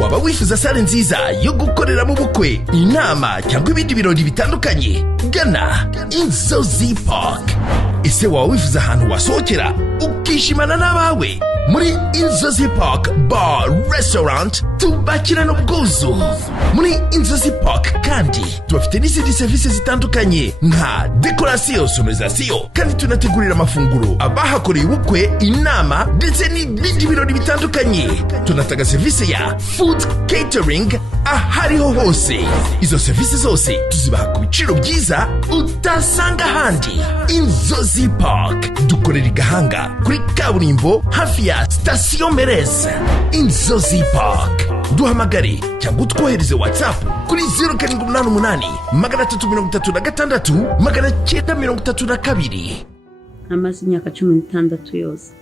waba wifuza sale nziza yo gukorera mu bukwe, inama cyangwa ibindi birori bitandukanye, gana Inzozi Park. Ese waba wifuza ahantu wasohokera ukishimana n'abawe? Muri Inzozi Park Bar Restaurant tubakirana ubwuzu. Muri Inzozi Park kandi tubafite n'izindi serivisi zitandukanye nka decoration, sonorisation, kandi tunategurira amafunguro abahakoreye ubukwe, inama ndetse n'ibindi birori bitandukanye. Tunatanga serivisi ya food catering ahariho hose. Izo serivisi zose tuzibaha ku biciro byiza utasanga ahandi. Inzozi Park dukorera i Gahanga kuri kaburimbo hafi ya station Mereza. Inzozi Park. Duhamagare cyangwa utwohereze WhatsApp kuri 0788 amaze imyaka 16 yose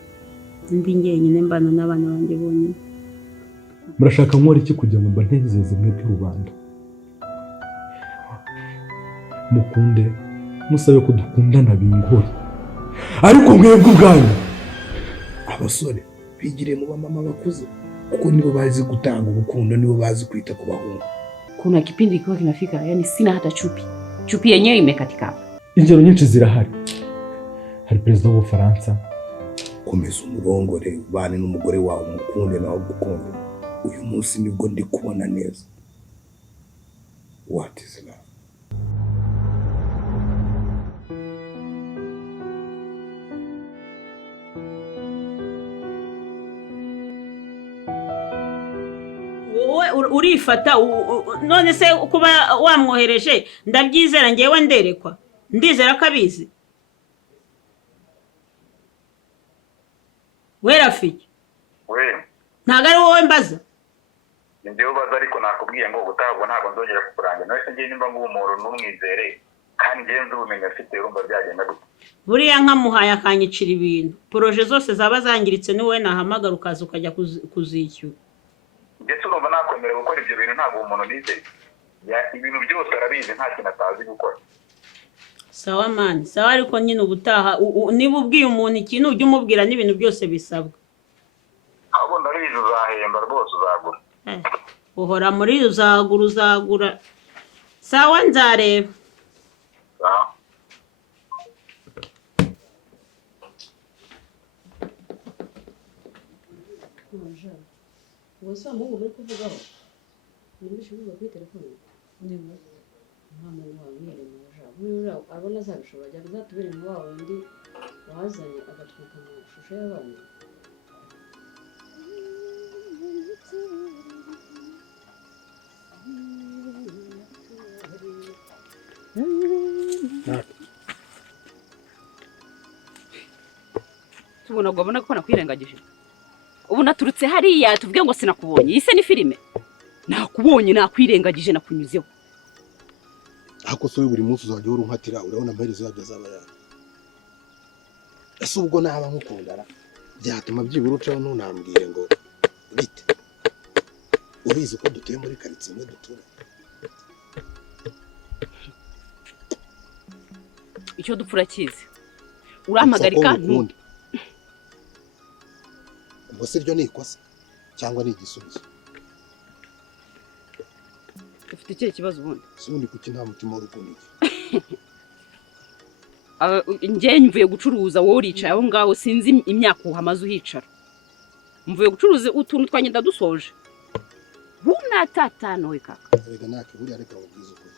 ndi njyenyine mbana n'abana banjye bonyine. Murashaka nkora iki kugira ngo mbanezeze mwebwe rubanda? Mukunde, musabe ko dukundana bingore, ariko mwebwe ubwanyu abasore bigire mu bamama bakuze, kuko nibo bazi gutanga urukundo, nibo bazi kwita ku bahungu. Kuna kipindi kwa kinafika, yani sina hata chupi yenyewe imekatika. Ingero nyinshi zirahari. Hari perezida w'Ubufaransa. Komeza umurongore, ubane n'umugore wawe umukunde nawe gukunde. Uyu munsi nibwo ndi kubona neza. What is love? Urifata none se kuba wamwohereje ndabyizera ngewe nderekwa, ndizera kabizi. Werafiki ntago ari wowe mbaza. Ndewe baza ariko nakubwiye ngo gutabwo ntago nzongera kukuranga. None se ngiye nimba ngo umuntu numwizere kandi ngenze ubumenyi afite urumva byagenda gute? Buriya nkamuhaye akanyicira ibintu, proje zose zaba zangiritse ni wowe nahamagara ukaza ukajya kuzishyura. Ndetse urumva nakwemerera gukora ibyo bintu ntabwo umuntu nizeye. Ibintu byose arabizi nta kintu atazi gukora. Sawa mani, sawa ariko nyine ubutaha niba ubwiye umuntu ikintu ujye umubwira n'ibintu byose bisabwa. Ahubwo ndabizi uzahemba rwose uzagura. Uhora muri uzagura. Sawa nzareba. Sawa. Wasa mungu muri kuvugaho. Nibishoboka kuri telefone. Ndimo. Mama wawe yere muja. Buriya abona zabishobora jya zatubere mu wawe ndi wazanye agatwika mu shusho y'abana. Tubona gwabona ko nakwirengagije. Ubu naturutse hariya tuvuge ngo sinakubonye. Ise ni filime. Nakubonye nakwirengagije nakunyuzeho. Ako sowe buri munsi uzajya urunkatira urabona amaherezo yabyo azaba yawe. Ese ubwo naba nkukundara byatuma byiburucaho ntunambwire ngo bite. Urizi ko dutuye muri quartier imwe dutura. Icyo dupfura kizi. Uramagarika ntundi. Ubwo se ryo ni ikosa cyangwa ni igisubizo? Ufite ikihe kibazo ubundi? Sundi kuki nta mutima w'urukundo iki? Nge mvuye gucuruza wowe uricaye aho ngaho sinzi imyaka uhamaze uhicara. Mvuye gucuruza utuntu twanyenda dusoje. Buna tatano we kaka. Rega nake buriya reka ubwiza ukuri.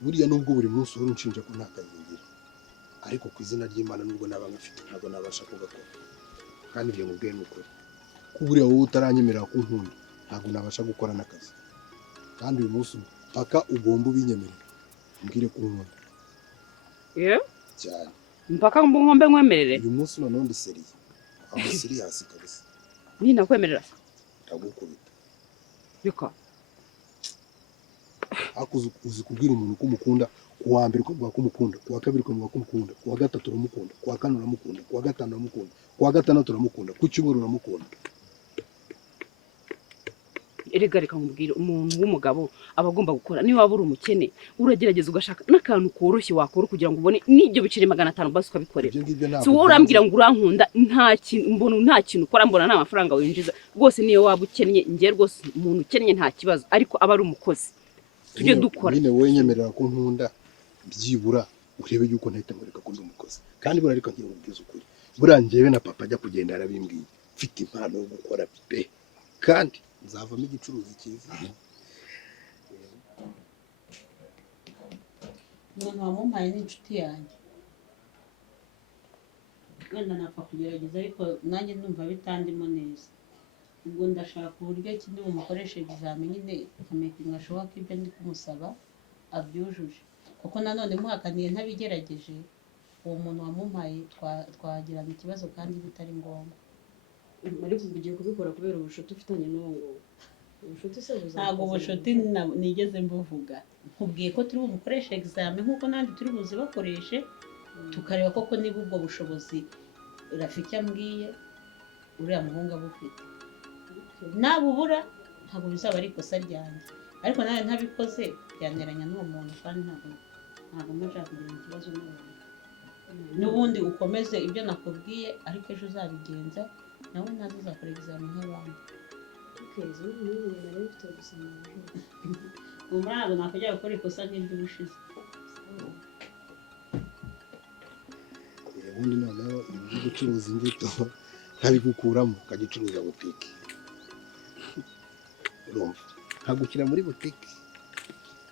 Buriya nubwo buri munsi uri unshinja ko ntakayingira. Ariko ku izina ry'Imana nubwo naba ngafite ntabwo nabasha kugakora. Kandi byo mubwiye n'ukuri. Kuburiya wowe utaranyemerera ku nkundi ntabwo nabasha gukora nakazi. Kandi uyu munsi paka ugomba ubinyemerera. Mbwire ku nkunda. Cyane. Mpaka ngombe nkwemerere. Uyu munsi none ndi seriye. Aho serious kabisa. Ni nakwemerera. Ndagukubita. Yuko. Uzi kubwira umuntu ko umukunda, kuwa mbere ukavuga ko umukunda, kuwa kabiri ukavuga ko umukunda, kuwa gatatu uramukunda, kuwa kane uramukunda, kuwa gatanu uramukunda, kuwa gatandatu uramukunda, ku cyumweru uramukunda. erega reka nkubwire umuntu w'umugabo aba agomba gukora niba waba uri umukene uragerageza ugashaka n'akantu koroshye wakora kugira ngo ubone n'ibyo bicire 500 basi ukabikorera si wowe urambwira ngo urankunda nta kintu ukora mbona nta mafaranga winjiza rwose niyo waba ukennye ngiye rwose umuntu ukennye nta kibazo ariko aba ari umukozi tujye dukora nyine wowe nyemerera ko nkunda byibura urebe yuko ntahita mureka ko ndi umukozi kandi burarika ngiye ubwiza ukuri burangiye na papa ajya kugenda arabimbwiye mfite impano yo gukora pe kandi nzavamo igicuruzi cyiza umuntu wamumpaye n'inshuti yanjye wenda napfa kugerageza ariko nanjye ndumva bitandimo neza ubwo ndashaka uburyo ki ndi bumukoreshe examen nyine nkamenya ngashoboka ibyo ndi kumusaba abyujuje kuko nanone muhakaniye ntabigerageje uwo muntu wamumpaye twagirana ikibazo kandi bitari ngombwa ariko ugiye kubikora kubera ubushuti ufitanye n'uwo nguwo ubushuti se ntabwo ubushuti nigeze mbuvuga nkubwiye ko turi bumukoreshe examen nk'uko nandi turi buzi bakoreshe tukareba koko niba ubwo bushobozi rafiki ambwiye uriya muhungu abufite nabubura ntabwo bizaba ari ikosa ryanjye ariko nawe ntabikoze byanteranya n'uwo muntu kandi ntabwo mbaje kugira ikibazo n'ubundi ukomeze ibyo nakubwiye ariko ejo uzabigenza nawe nazo uzakora examen nk'abandi ukeza n'umuntu rero ufite gusoma umurado nakujya gukora ikosa nk'iry'ubushize ubundi noneho ibyo gucuruza imbuto ntabigukuramo ukagicuruza butike urumva nkagukira muri butike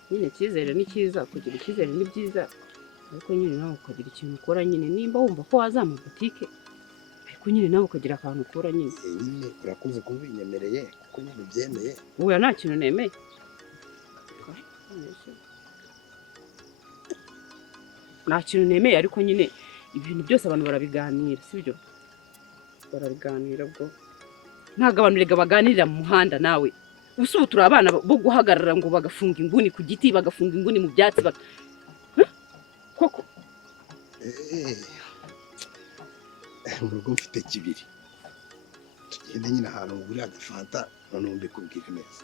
nyine icyizere ni cyiza kugira icyizere ni byiza ariko nyine nawe ukagira ikintu ukora nyine nimba wumva ko wazama butike ariko nyine nawe ukagira akantu ukora nyine nyine urakoze kubinyemereye kuko nyine byemeye uya nta kintu nemeye nta kintu nemeye ariko nyine ibintu byose abantu barabiganira sibyo barabiganira bwo ntago abantu rega baganirira mu muhanda nawe ubu turi abana bo guhagarara ngo bagafunga inguni ku giti bagafunga inguni mu byatsi koko mu rugo mfite kibiri tugende nyine ahantu ngurira agafanta noneho mbikubwire neza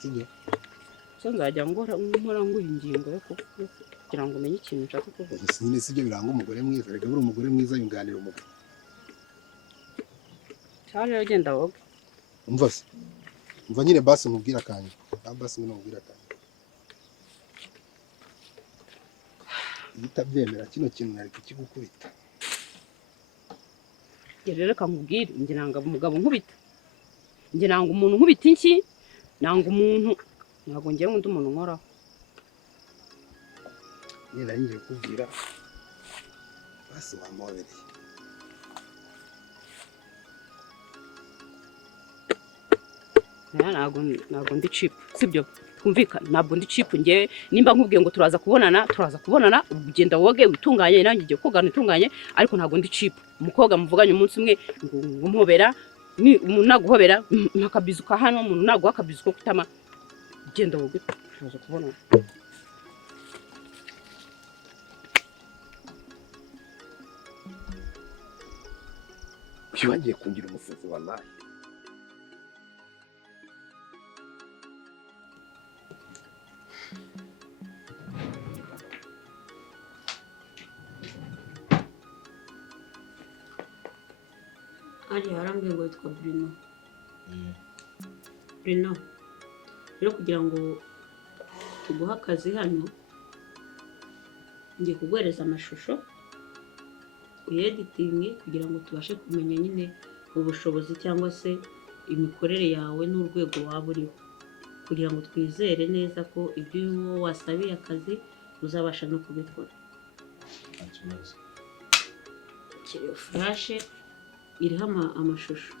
sibyo so nzajya nkora nguha ingingo yo kugira ngo umenye ikintu nshaka kuvuga nyine sibyo biranga umugore mwiza rega buri umugore mwiza yunganira umugabo cyane agenda woga umva se umva nyine basi nkubwira kanje basi nyine nkubwira kanje utabyemera kino kintu nari kukigukubita rero kamubwira nge nanga umugabo nkubita nge nanga umuntu nkubita inki nanga umuntu ntabwo ngiye ngo umuntu nkoraho nyine ngiye kubwira basi wamubereye ntabwo ndi chip sibyo twumvikana ntabwo ndi chip ngewe nimba nkubwiye ngo turaza kubonana ugenda woge witunganye nanjye ngiye kogana itunganye ariko ntabwo ndi chip umukobwa muvuganye umunsi umwe ngo mpobera ni umuntu naguhobera nakabizuka hano umuntu naguha akabizuko kutama ugenda woge turaza kubonana ukibangiye kungira umufuzi wallahi ari harambye ngo yitwa Bruno rero kugira ngo tuguha akazi hano ngiye kuguhereza amashusho uyeditinge kugira ngo tubashe kumenya nyine ubushobozi cyangwa se imikorere yawe n'urwego waba uriho kugira ngo twizere neza ko ibyo wasabiye akazi uzabasha no kubikora furashe iriho amashusho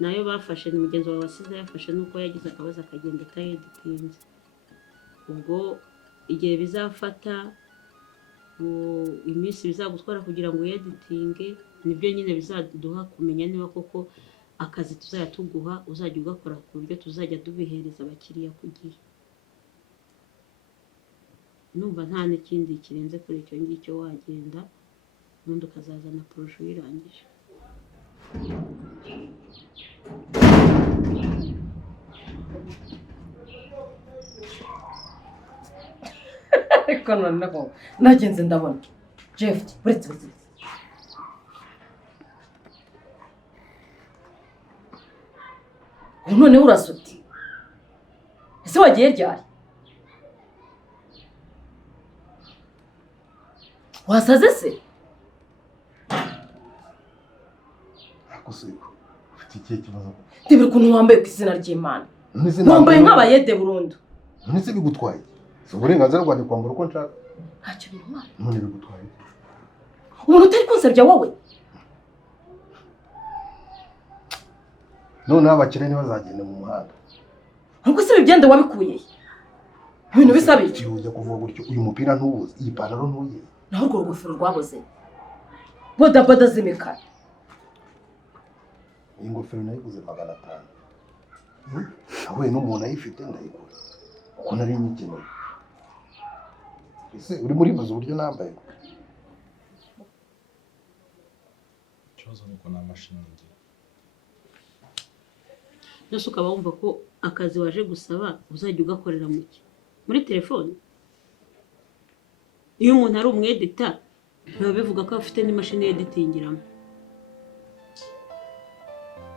nayo bafashe ni mugenzi wawe wasize yafashe nuko yagize akabazo akagenda atayeditinze ubwo igihe bizafata iminsi bizagutwara kugira ngo uyeditinge nibyo nyine bizaduha kumenya niba koko akazi tuzajya tuguha uzajya ugakora ku buryo tuzajya tubihereza abakiriya ku gihe numva nta n'ikindi kirenze kuri icyo ngicyo wagenda ubundi ukazazana poroje uyirangije Reka noneho nagenze ndabona Jeff uretse noneho urasuti ese wagiye ryari wasaze se akoseko ufite ikihe kibazo ndibira ukuntu wambaye ku izina ry'Imana wambaye nk'abayede burundu none se bigutwaye si uburenganzira bwanjye kwambara uko nshaka ntacyo bintwara none bigutwaye umuntu utari kunsebya wowe none abakene ntibazagenda mu muhanda nubwo se ibyenda wabikuye ibintu bisa bityo ujya kuvuga gutyo uyu mupira ntuwuzi iyi pantaro ntuyizi naho urwo rugofero rwaboze bodaboda z'imikara iyi ngofero nayiguze 500 nahuye n'umuntu ayifite ndayigura kuko nari nyikeneye ese uri muri bazo uburyo nambaye ikibazo nuko nta mashini ngira nose ukaba wumva ko akazi waje gusaba uzajya ugakorera muke muri telefone iyo umuntu ari umwedita biba bivuga ko afite n'imashini yeditingiramo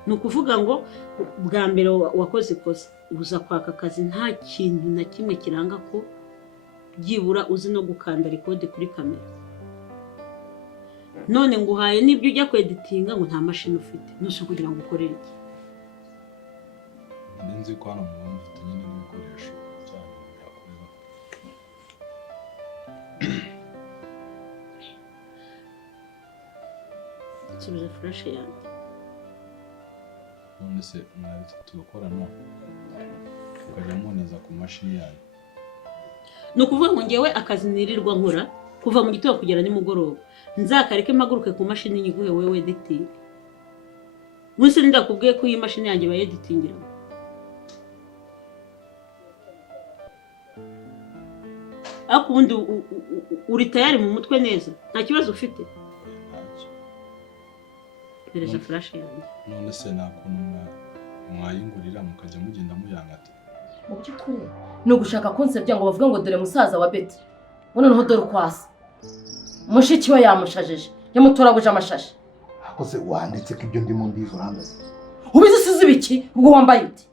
ni ukuvuga ngo bwa mbere wakoze ikosa uza kwaka akazi nta kintu na kimwe kiranga ko byibura uzi no gukanda rekode kuri kamera none ngo uhaye n'ibyo ujya kweditinga ngo nta mashini ufite ntushobora kugira ngo ukorere iki nzi ko hano mu mufite nyine n'ibikoresho cyane byakorera nsubiza furashe yanjye none se mwari tugakorana tukajya muneza ku mashini yanyu ni ukuvuga ngo ngewe akazi nirirwa nkora kuva mu gitondo kugera nimugoroba nzakareke mpaguruke ku mashini nyiguhe wewe editing munsi ndakubwiye ko iyi mashini yanjye bayeditingiramo ariko ubundi uri tayari mu mutwe neza nta kibazo ufite ntacyo pereza furashe yanjye none se nta kuntu mwayingurira mukajya mugenda muyangata mu by'ukuri ni ugushaka kunsebya ngo bavuge ngo dore musaza wa Betty noneho dore ukwasa mushiki we yamushajije yamutoraguje amashashi ako se wanditse ko ibyo ndimo mbizo urangaze ubizi usize ibiki ubwo wambaye ute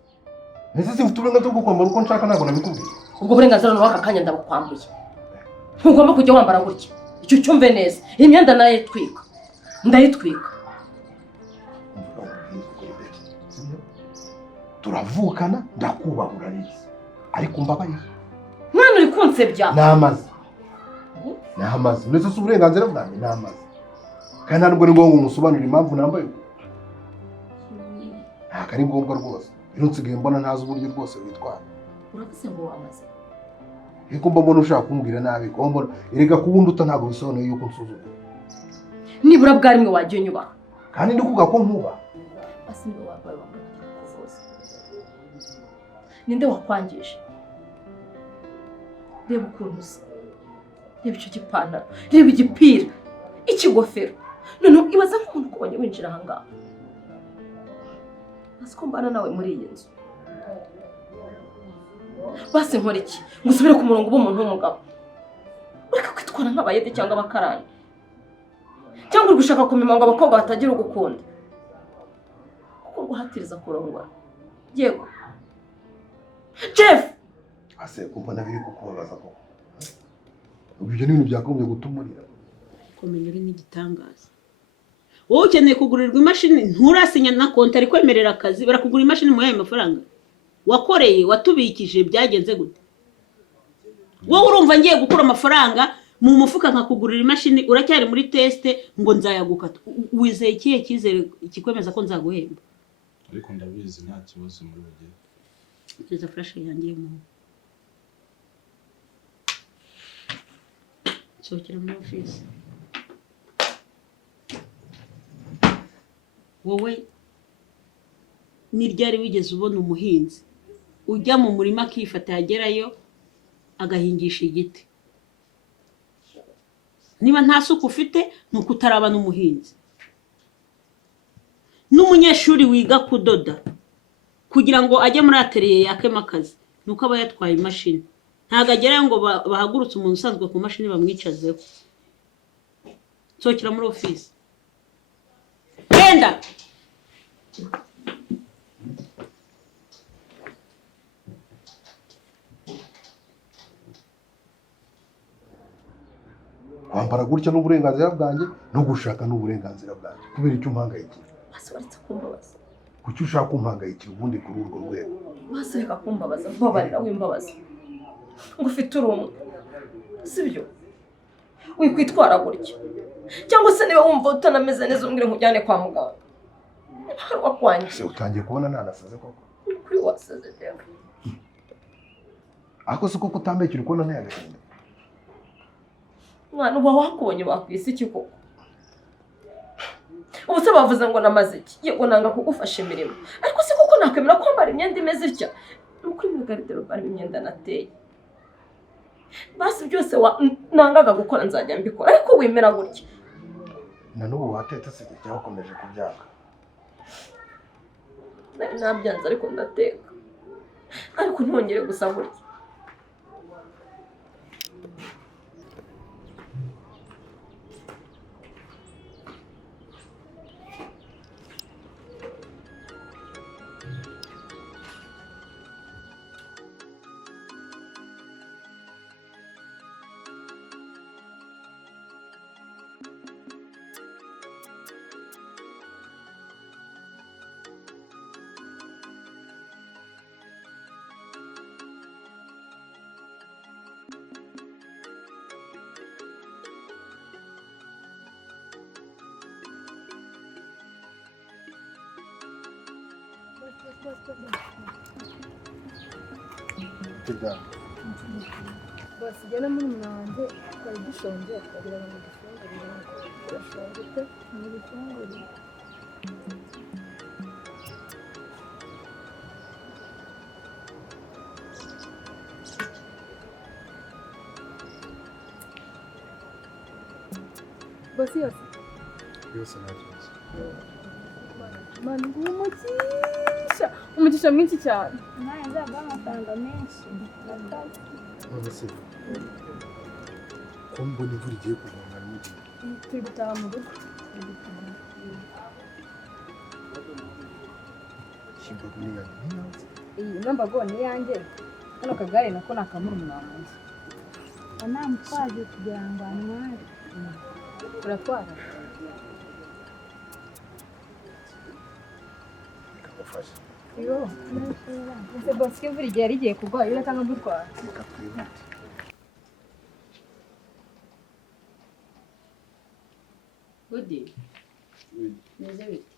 nese simfite uburenganzira bwo kwambara uko nshaka ntabwo nabikubwiye ubwo burenganzira n'aka kanya ndabukwambuye ntugomba kujya wambara gutya icyo cyumve neza iyi myenda ndayitwika turavukana ndakubahura neza ariko mbabaye mwana uri kunsebya namaze ndetse si uburenganzira bwanjye namaze kandi ntabwo ari ngombwa umusobanurire impamvu nambaye ntabwo ari ngombwa rwose rero nsigaye mbona ntazi uburyo rwose witwara uravuze ngo wamaze ariko mbona ushaka kumbwira nabi ko mbona erega kuwunduta ntabwo bisobanuye yuko nsuzuma nibura bwa rimwe wagiye unyubaha kandi ndikuvuga ko nkuba basi niwe warwaye wambaye kuvuza ninde wakwangije reba ukuntu usa reba icyo gipantaro reba igipira ikigofero noneho ibaza nk'umuntu ukubonye winjira aha ngaha basi ko mbana nawe muri iyi nzu basi nkora iki ngo usubire ku murongo w'umuntu w'umugabo ureka kwitwara nk'abayede cyangwa abakarani cyangwa uri gushaka kumenya ngo abakobwa batagira ugukunda kuko guhatiriza kurongora yego Jeff ase kumbona biri kukubabaza ko ibyo ni ibintu byagombye gutumurira komenya uri n'igitangaza wowe ukeneye kugurirwa imashini nturasinya na konti ari kwemerera akazi barakugura imashini mu yayo mafaranga wakoreye watubikije byagenze gute wowe urumva ngiye gukura amafaranga mu mufuka nkakugurira imashini uracyari muri teste ngo nzayagukata wizeye ikihe cyizere kikwemeza ko nzaguhemba ariko ndabizi nta kibazo muri bagiye Neza flash yanjye mu Sokera mu office wowe ni ryari wigeze ubona umuhinzi ujya mu murima akifata yagerayo agahingisha igiti niba nta suku ufite nuko utaraba n'umuhinzi n'umunyeshuri wiga kudoda kugira ngo ajye muri atelier yakemo akazi nuko aba yatwaye imashini ntabwo agera ngo bahagurutse umuntu usanzwe ku mashini bamwicazeho. Sohokera muri ofisi. Genda. kwambara gutya n'uburenganzira bwanjye no gushaka n'uburenganzira bwanjye kubera icyo umpangayikira. Wasohotse kumbabaza. Kuki ushaka kumpangayikira ubundi kuri urwo rwego? Waseka kumbabaza, mbabarira wimbabaza. Ngo ufite urumwe. Sibyo? Wikwitwara gutya. Cyangwa se niba wumva utanameze neza umbwire nkujyane kwa muganga. Hari wakwanye. Se utangiye kubona nanasaze koko. Kuri wasaze rero. Ako se koko utambekira ukona ntiyagahinda. Mwana uba wakubonye bakwise iki koko? Ubu se bavuze ngo namaze iki? Yego nanga kugufasha imirimo. Ariko se koko nakwemera kwambara imyenda imeze itya? Nuko muri garderobe bari imyenda nateye. Basi byose nangaga gukora nzajya mbikora ariko wemera gutya. Na n'ubu watetse se cyangwa ukomeje kubyanga? Nabyanze ariko ndateka. Ariko ntongere gusa gutya. Basi jana muri mwanze twari dushonje twagira ngo dufungurire turashonje pe muri fungurire basi yose nakibazo mani umugisha mwinshi cyane nawe nzaba amafaranga menshi none se ko mbona imvura igiye kugwa mwari mugiye turi gutaha mu rugo shimbago ni yanjye iyi nambago ni yanjye kano kagare nako nakamurumuna wanjye namutwaje kugira ngo antware uratwara bikagufasha iyo ese bosi ko imvura igihe yari igiye kugwa iyo atanga dutwara reka twihute Gudi meze bite?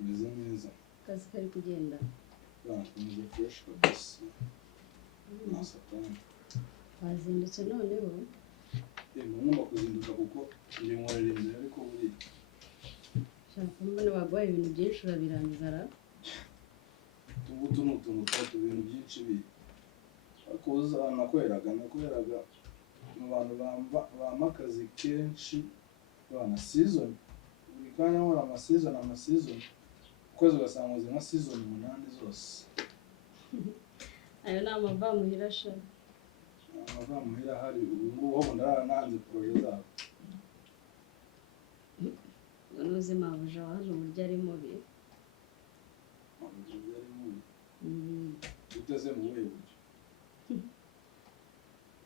Meze neza. Akazi kari kugenda Bamukunde fresh kabisa. Nasatani. wazindutse noneho Ngomba kuzinduka kuko ndi mwarinde ariko buri shaka mbona bagwaye ibintu byinshi urabirangiza ra ubu tuntu twatu ibintu byinshi bi ariko nakweraga mu bantu bamakazi kenshi bana season buri kanya hora ama-season kwezi ugasanga uzi nka season 8 zose ayo ni amavamuhira sha amavamuhira hari ubu aho ndarananze projet zabo unoze mabuja wa hano burya ari mubi uteze mu wewe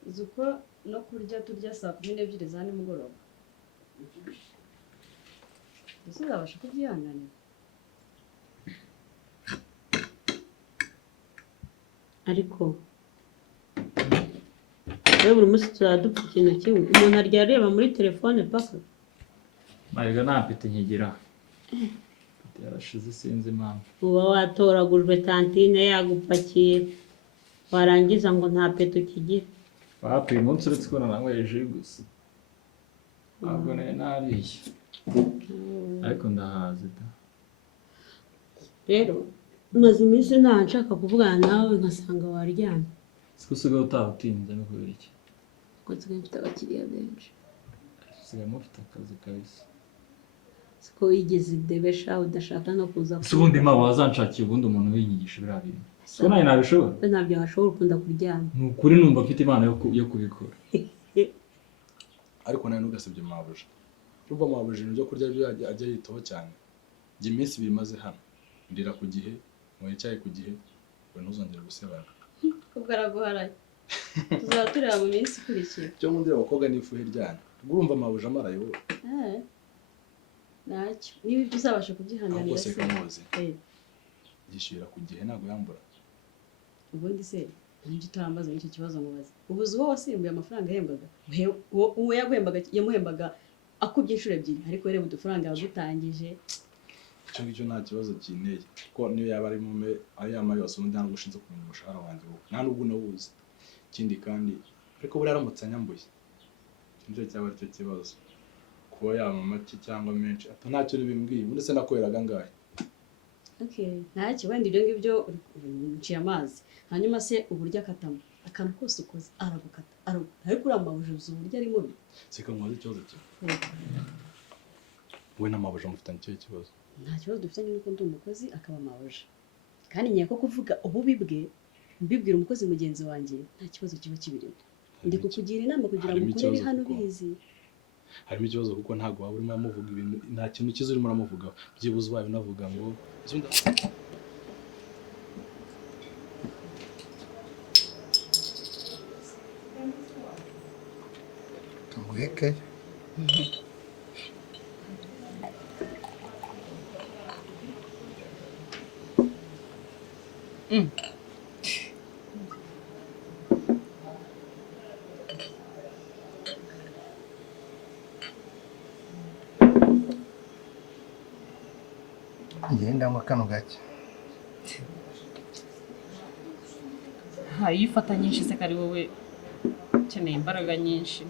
uzuko no kurya turya saa 12 za nimugoroba ese uzabasha kubyihanganira ariko rero buri munsi tuzadupfa ikintu kimwe umuntu arya areba muri telefone paka Mbega nta peti nkigira yarashize sinzi impamvu uba watoragujwe tantine yagupakiye warangiza ngo nta peto kigira bapi umunsi uretse ko nananyweje gusa ntabwo nariye ariko ndahaze da rero maze iminsi nta nshaka kuvugana nawe nkasanga waryamye siko usigaye utahutinze no kubera iki kuko nsigaye mfite abakiriya benshi usigaye mufite akazi kabisa siko wigeze idebesha udashaka no kuza si ubundi ma wazanshakira ubundi umuntu winyigisha biriya bintu so nawe nabishobora we ntabyo washobora ukunda kuryama ni ukuri numva mfite imana yo kubikora ariko nawe ntugasebye mabuja urumva mabuja ibintu byo kurya byo ajya yitaho cyane njye iminsi ibiri maze hano ndira ku gihe mwicaye ku gihe we ntuzongere gusebana ubwo araguharaye tuzaba tureba mu minsi ikurikiye cyo mu ndira abakobwa n'ifuhe ryane urumva mabuja amaraye wowe ntacyo niba ibyo uzabasha kubyihanganira se muzi yishyura ku gihe ntabwo yambura ubundi se nibyo utarambaza n'icyo kibazo mubaze ubuze uwo wasimbuye amafaranga yahembwaga uwo yamuhembaga akubye inshuro ebyiri ariko reba udufaranga yagutangije icyo ngicyo nta kibazo kineye kuko niyo yaba ari mume ayo yama yose ubundi ntabwo ushinzwe kumenya umushahara wanjye wowe nta n'ubwo unawuzi ikindi kandi ariko buriya aramutse anyambuye nicyo cyaba aricyo kibazo kuba yaba make cyangwa menshi ata ntacyo bimbwiye ubundi se nakoreraga angahe ntacyo wenda ibyo ngibyo nciye amazi hanyuma se uburyo akatamo akantu kose ukoze aragukata ariko urambabuje uzi uburyo ari mubi seka mwazi ikibazo kimwe wowe n'amabuja mufitanye icyo kibazo nta kibazo dufitanye nuko ndi umukozi akaba amabuja kandi nyine ko kuvuga ububi bwe mbibwira umukozi mugenzi wanjye nta kibazo kiba kibirimo ndi kukugira inama kugira ngo ukorere hano ubizi harimo ikibazo kuko ntabwo waba urimo uramuvuga ibintu nta kintu cyiza urimo uramuvugaho byibuze ubaye unavuga ngo kamuheke ngendamo kano gake iyo ufata nyinshi se kari wowe ukeneye imbaraga nyinshi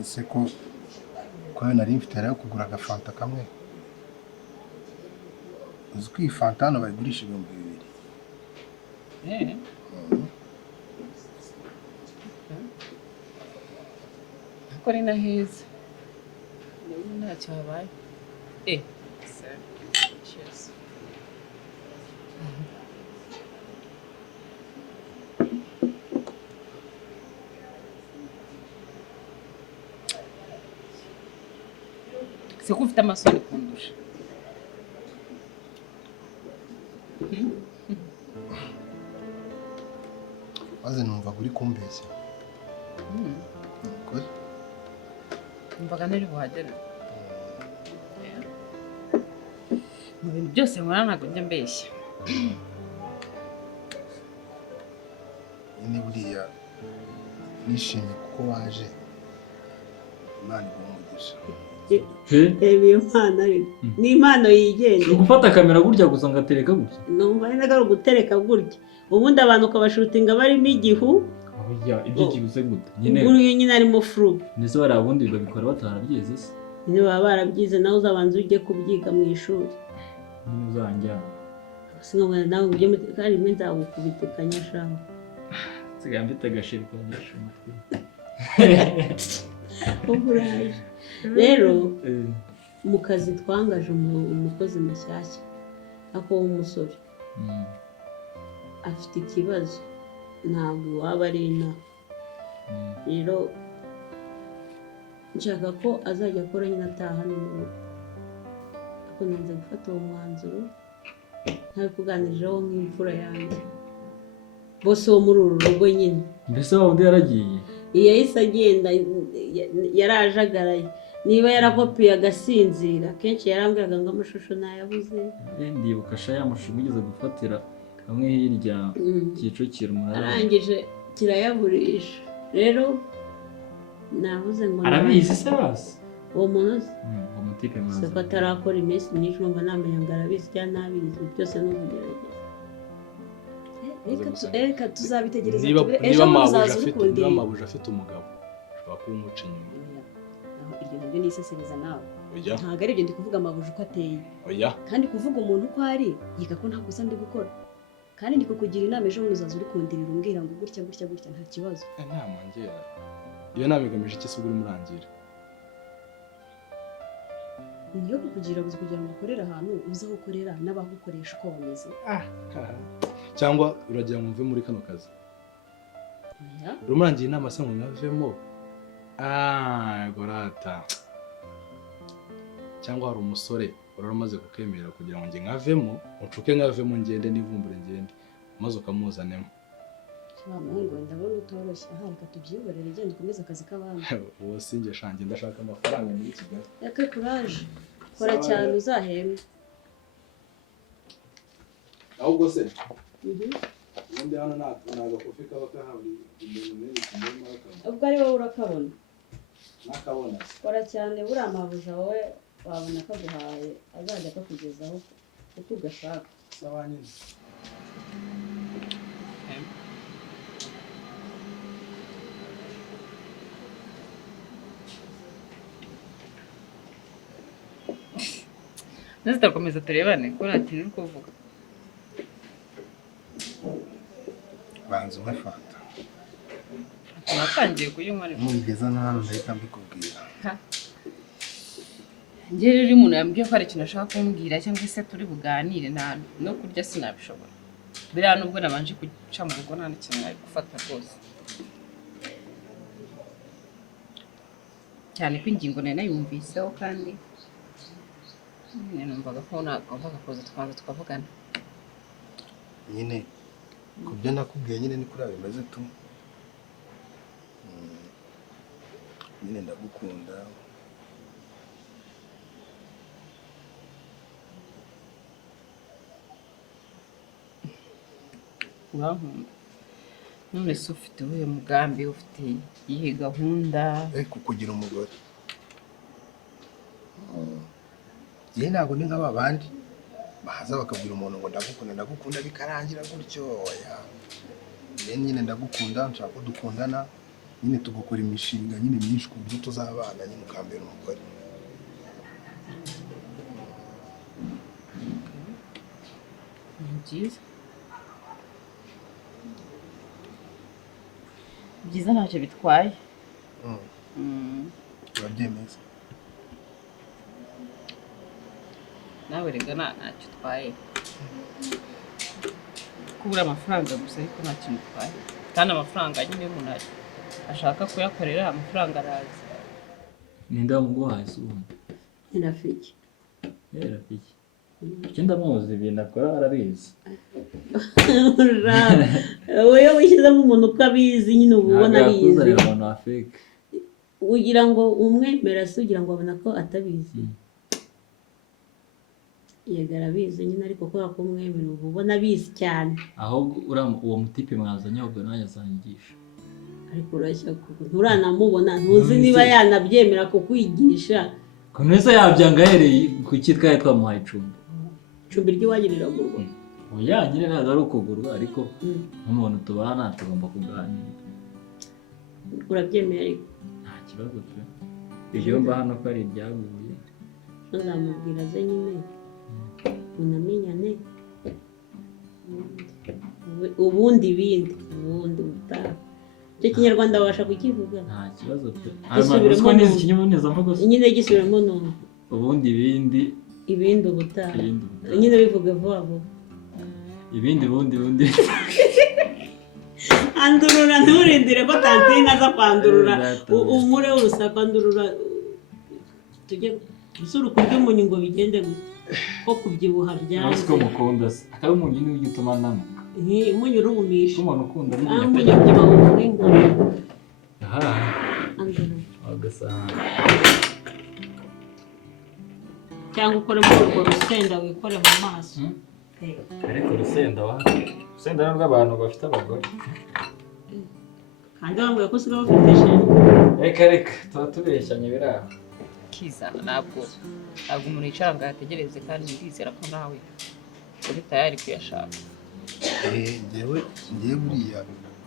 ese ko nari mfite rero kugura agafanta kamwe uzi ko iyi fanta hano bayigurisha 2,000 ariko ari na heza ntacyo habaye cheers se ko ufite amasoni kundusha maze numva uri kumbeshya numvaga ntari buhagere mu bintu byose nkora ntabwo njya mbeshya nyine buriya nishimye kuko waje imana igumugisha iyo mpano ni impano yigenga gufata kamera gutya gusa ngatereka gutya numva ari nagaro gutereka gutya ubundi abantu ukabashutinga barimo igihu ibyo kiguze gute nyine uyu nyine arimo furu ndetse bari abundi babikora batarabyize se nyine baba barabyize nawe uzabanza ujye kubyiga mu ishuri uzanjyana sinabona nawe ujye kandi rimwe nzagukubitikanya shaho nsigaye mfite agashiri konyesha umutwe uburaje rero mu kazi twangaje umukozi mushyashya ako w'umusore afite ikibazo ntabwo waba ari inaha rero nshaka ko azajya akora nyine ataha no mu rugo ariko nanze gufata uwo mwanzuro ntari kuganirijeho nk'imfura yanjye bose wo muri uru rugo nyine mbese wa undi yaragiye yahise agenda yarajagaraye niba yarakopiye agasinzira kenshi yarambwiraga ngo amashusho nayabuze ndibuka sha ya mashusho mugeze gufatira hamwe hirya Kicukiro arangije kirayaburisha rero navuze ngo arabizi se basi uwo muntu uwo mutipe mwaza siko atarakora iminsi myinshi numva namenya ngo arabizi cyangwa ntabizi byose ni ukugerageza reka tuzabitegereza niba mabuja afite umugabo ushobora kuba umuca inyuma iryo nabyo ni isesereza nawe oya ntabwo ari ibyo ndi kuvuga amabuja uko ateye oya kandi kuvuga umuntu uko ari yiga ko nta kosa ndi gukora kandi ndi kukugira inama ejo bundi uzaza uri kundirira umbwira ngo gutya gutya gutya nta kibazo inama ngera iyo nama igamije iki se uri murangira niyo kukugira kugira ngo ukorere ahantu uza gukorera n'abagukoresha uko bameze. cyangwa uragira ngo mve muri kano kazi rumangiye inama se ngo nkavemo gorata cyangwa hari umusore uramaze kukemera kugira ngo nge nkavemo ucuke nkavemo ngende nivumbure ngende maze ukamuzanemo Muhungu ndabona utoroshye reka tubyihorere genda ukomeze akazi k'abandi. uwo sinjye shanjye ndashaka amafaranga muri Kigali. Yake courage kora cyane uzahembwe. ahubwo se ubundi hano ntago kofi kaba kahaburi ibintu n'ibindi kumara ubwo ari wowe urakabona nakabona kora cyane buriya amabuja wowe wabona kaguhaye azajya kakugezaho uko ugashaka. sawa nyine. Neza turakomeza turebane ko ati uri kuvuga. banza umafata Natangiye kuyinywa ariko mugeza n'ahantu ndahita mbikubwira. njye rero umuntu yambwiye ko ari ikintu ashaka kumbwira cyangwa se turi buganire no kurya sinabishobora. Biriya nubwo nabanje guca mu rugo nta n'ikintu nari gufata rwose. Cyane ko ingingo nari nayumviseho kandi numvaga ko nagombaga kuza tukabanza tukavugana. nyine ku byo nakubwiye nyine ni kuri bimeze tu nyine ndagukunda urankunda none se ufite uwuhe mugambi ufite iyihe gahunda kukugira umugore njye ntabwo ni nk'aba bandi bahaza bakabwira umuntu ngo ndagukunda bikarangira gutyo oya njye nyine ndagukunda nshaka ko dukundana nyine tugakora imishinga nyine myinshi ku buryo tuzabana nyine ukambera umugore. ni byiza byiza ntacyo bitwaye. urabyemeza nawe rega ntacyo utwaye kubura amafaranga gusa ariko nta kintu utwaye kandi amafaranga nyine umuntu ashaka kuyakorera amafaranga araza. Ninde wamuguhaye se ubundi? Ni Rafiki. Rafiki icyo ndamuzi ibintu akora arabizi. wowe wishyizemo umuntu uko abizi nyine uba ubona abizi umuntu wa fake ugira ngo umwemera se ugira ngo abona ko atabizi. yego arabizi nyine ariko kubera ko umwemera uba ubona abizi cyane. ahubwo uwo mutipe mwazanye ahubwo nawe yazanyigisha. ariko urashya kuko nturanamubona ntuzi niba yanabyemera kukwigisha. ko neza yabyanga ahereye ku cyitwa twamuhaye icumbi. icumbi ry'iwanyu riragurwa. oya nyine ntabwo ari ukugurwa ariko nk'umuntu tubana tugomba kuganira. urabyemera ariko nta kibazo pe ibyo mba hano ko ari ibyaguye uzamubwira ze nyine unamenyane ubundi butaha. icyo kinyarwanda wabasha kukivuga nta kibazo pe gisubiremo neza ikinyabonezamvugo nyine gisubiremo none ubundi ibindi ubutaha nyine bivuga vuba vuba ibindi andurura nturindire ko tantine aza kwandurura umure w'urusaku andurura tujye gusura ukurya umunyu ngo bigende ko kubyibuha byanze. Nzi ko mukunda se akaba umunyu niwe ugituma namuka. Umunyu urumisha umuntu ukunda umunyu byibuha uburenga. andurura agasanga cyangwa ukore muri urwo rusenda wikore mu maso. ariko urusenda urusenda ni rw'abantu bafite abagore kandi bambwiye ko usigaye ufite shema. reka tuba tubeshyanye biraho kizana ntabwo umuntu yicara ngo yategereze kandi ndizera ko nawe uri tayari kuyashaka. ngiye buriya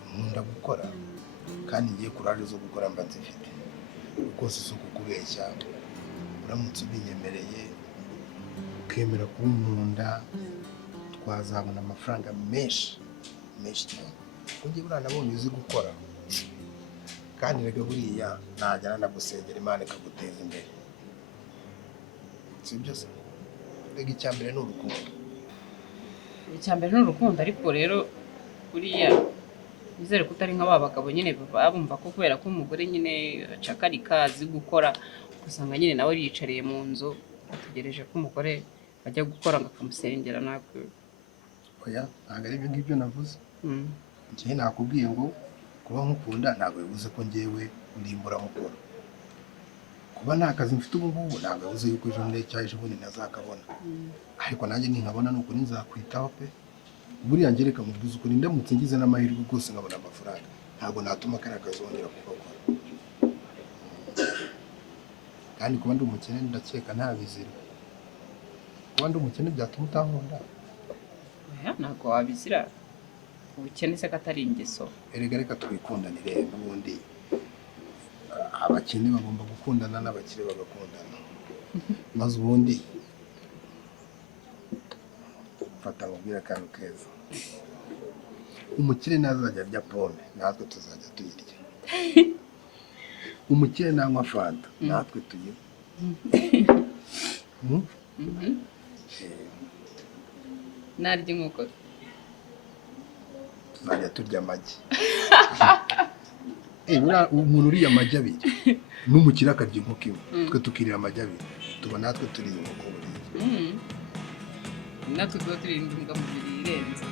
nkunda gukora kandi ngiye kurare zo gukora mba nzifite rwose si ukukubeshya uramutse ubinyemereye ukemera kunkunda twazabona amafaranga menshi cyane kuko ngiye buriya nabonye uzi gukora kandi reka buriya najyana nagusengera Imana ikaguteza imbere. sibyo se mbega icyambere ni urukundo icyambere ni urukundo ariko rero buriya nizere ko utari nka ba bagabo nyine bumva ko kubera ko umugore nyine acakarika azi gukora usanga nyine nawe yicariye mu nzu ategereje ko umugore ajya gukora ngo akamusengera ntabwo oya ntabwo ari ibyo ngibyo navuze njyewe nakubwiye ngo kuba nkukunda ntabwo bivuze ko njyewe ndimbura mukora kuba nta kazi mfite ubu ngubu ntabwo bivuze yuko ejo cyangwa ejo bundi ntazakabona ariko nanjye ninkabona ni ukuri nzakwitaho pe buriya ngereka mubwiza ukuri ndamutse ngize n'amahirwe rwose nkabona amafaranga ntabwo natuma kariya kazi wongera kugakora kandi kuba ndi umukene ndakeka nta bizira kuba ndi umukene byatuma utankunda ntabwo wabizira ubukene se ko atari ingeso erega reka twikundanire n'ubundi abakene bagomba gukundana n'abakire bagakundana maze ubundi fata mubwira akantu keza umukire ntazajya arya pome natwe tuzajya tuyirya umukire nanywa fanta natwe tuyinywa narya inkoko tuzajya turya amagi umuntu uriye amagi abiri n'umukire akarya inkoko imwe twe tukirira amagi abiri tuba natwe turiye inkoko buriya natwe tuba turiye intungamubiri irenze